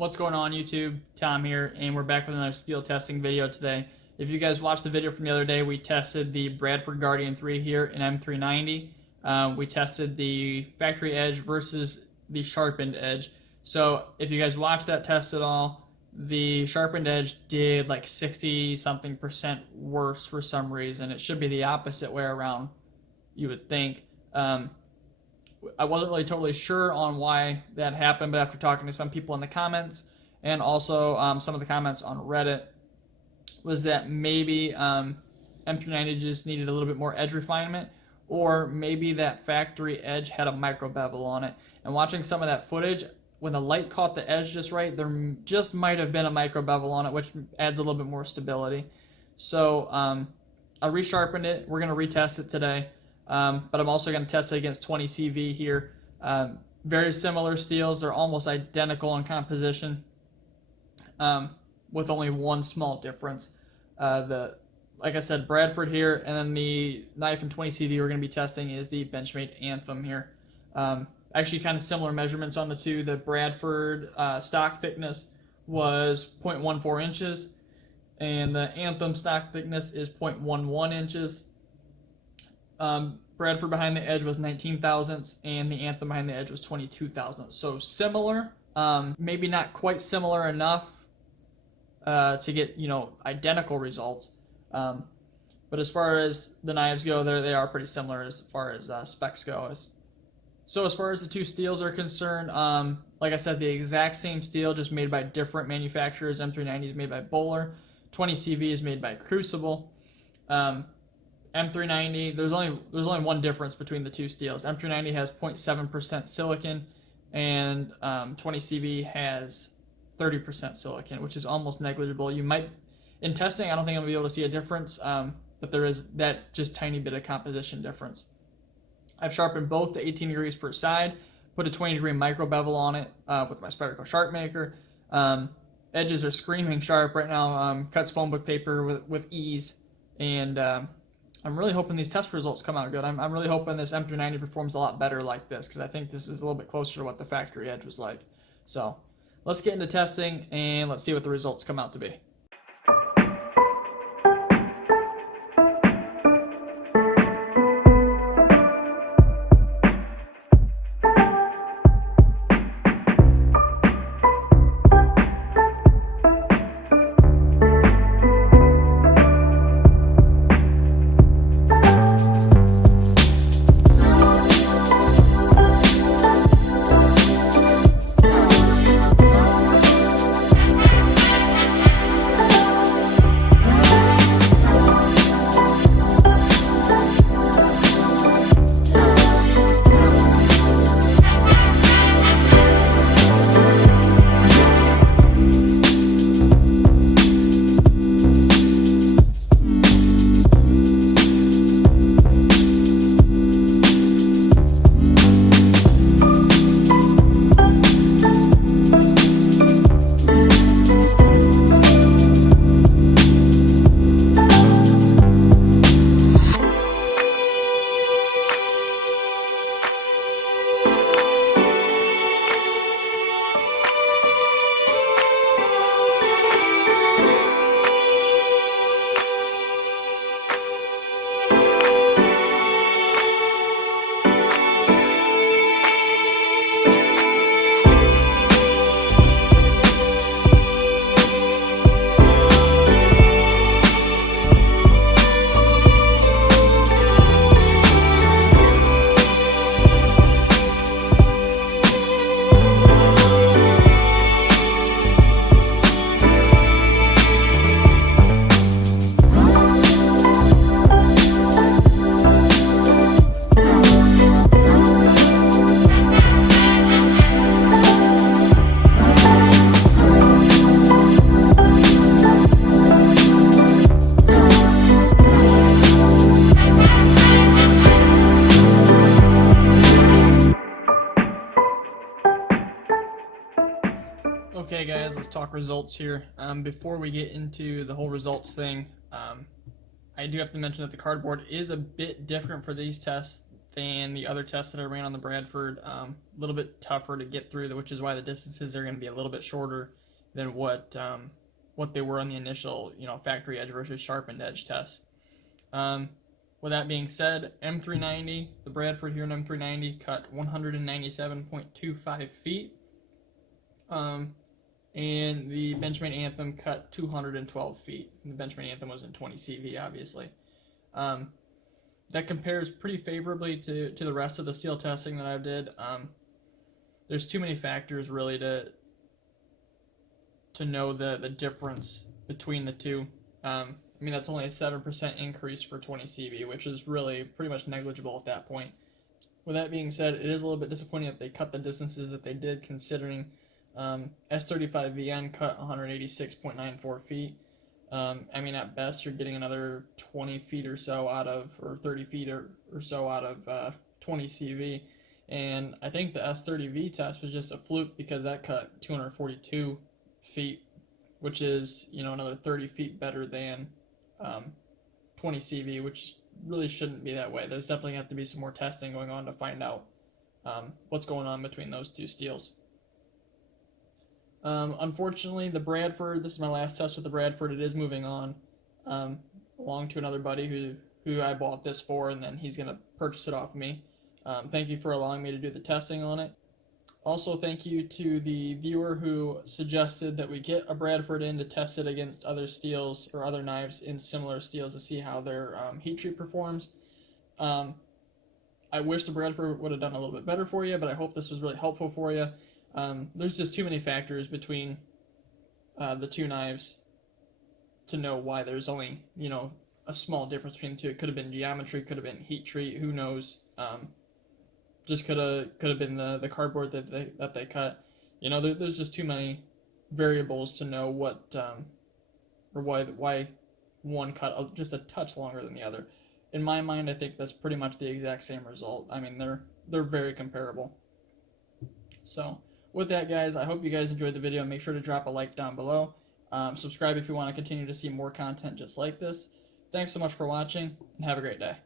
What's going on YouTube? Tom here, and we're back with another steel testing video today. If you guys watched the video from the other day, we tested the Bradford Guardian 3 here in M390. We tested the factory edge versus the sharpened edge. So if you guys watched that test at all, the sharpened edge did like 60-something% worse for some reason. It should be the opposite way around, you would think. I wasn't really totally sure on why that happened, but after talking to some people in the comments and also some of the comments on Reddit, was that maybe M390 just needed a little bit more edge refinement, or maybe that factory edge had a micro bevel on it. And watching some of that footage, when the light caught the edge just right, there just might have been a micro bevel on it, which adds a little bit more stability. So I resharpened it. We're going to retest it today. But I'm also going to test it against 20CV here. Very similar steels. They're almost identical in composition, with only one small difference. Like I said, Bradford here, and then the knife and 20CV we're going to be testing is the Benchmade Anthem here. Actually kind of similar measurements on the two. The Bradford stock thickness was 0.14 inches, and the Anthem stock thickness is 0.11 inches. Bradford behind the edge was 19 thousandths, and the Anthem behind the edge was 22 thousandths. So similar, maybe not quite similar enough to get, identical results. But as far as the knives go, they are pretty similar as far as specs go. So as far as the two steels are concerned, like I said, the exact same steel, just made by different manufacturers. M390 is made by Bowler. 20CV is made by Crucible. M390, there's only one difference between the two steels. M390 has 0.7% silicon, and 20CV has 30% silicon, which is almost negligible. You might, in testing, I don't think I'm gonna be able to see a difference, but there is that just tiny bit of composition difference. I've sharpened both to 18 degrees per side, put a 20-degree micro bevel on it with my Spyderco Sharp Maker. Edges are screaming sharp right now. Cuts phone book paper with ease, and I'm really hoping these test results come out good. I'm really hoping this M390 performs a lot better like this, because I think this is a little bit closer to what the factory edge was like. So let's get into testing and let's see what the results come out to be. Okay guys, let's talk results here. Before we get into the whole results thing, I do have to mention that the cardboard is a bit different for these tests than the other tests that I ran on the Bradford. A little bit tougher to get through, which is why the distances are going to be a little bit shorter than what they were on the initial, factory edge versus sharpened edge tests. With that being said, M390, the Bradford here in M390 cut 197.25 feet. And the Benchmade Anthem cut 212 feet. The Benchmade Anthem was in 20 CV, obviously. That compares pretty favorably to the rest of the steel testing that I did. There's too many factors really to know the difference between the two. That's only a 7% increase for 20 CV, which is really pretty much negligible at that point. With that being said, it is a little bit disappointing that they cut the distances that they did, considering S35VN cut 186.94 feet. At best, you're getting another 20 feet or so out of, or 30 feet or so out of 20 CV. And I think the S30V test was just a fluke because that cut 242 feet, which is, another 30 feet better than 20 CV, which really shouldn't be that way. There's definitely have to be some more testing going on to find out what's going on between those two steels. Unfortunately, the Bradford, this is my last test with the Bradford. It is moving on along to another buddy who I bought this for, and then he's going to purchase it off me. Thank you for allowing me to do the testing on it. Also, thank you to the viewer who suggested that we get a Bradford in to test it against other steels or other knives in similar steels to see how their heat treat performs. I wish the Bradford would have done a little bit better for you, but I hope this was really helpful for you. There's just too many factors between the two knives to know why there's only, a small difference between the two. It could have been geometry, could have been heat treat, who knows. Just could have been the cardboard that they cut. There's just too many variables to know what or why one cut just a touch longer than the other. In my mind, I think that's pretty much the exact same result. They're very comparable. So with that, guys, I hope you guys enjoyed the video. Make sure to drop a like down below. Subscribe if you want to continue to see more content just like this. Thanks so much for watching, and have a great day.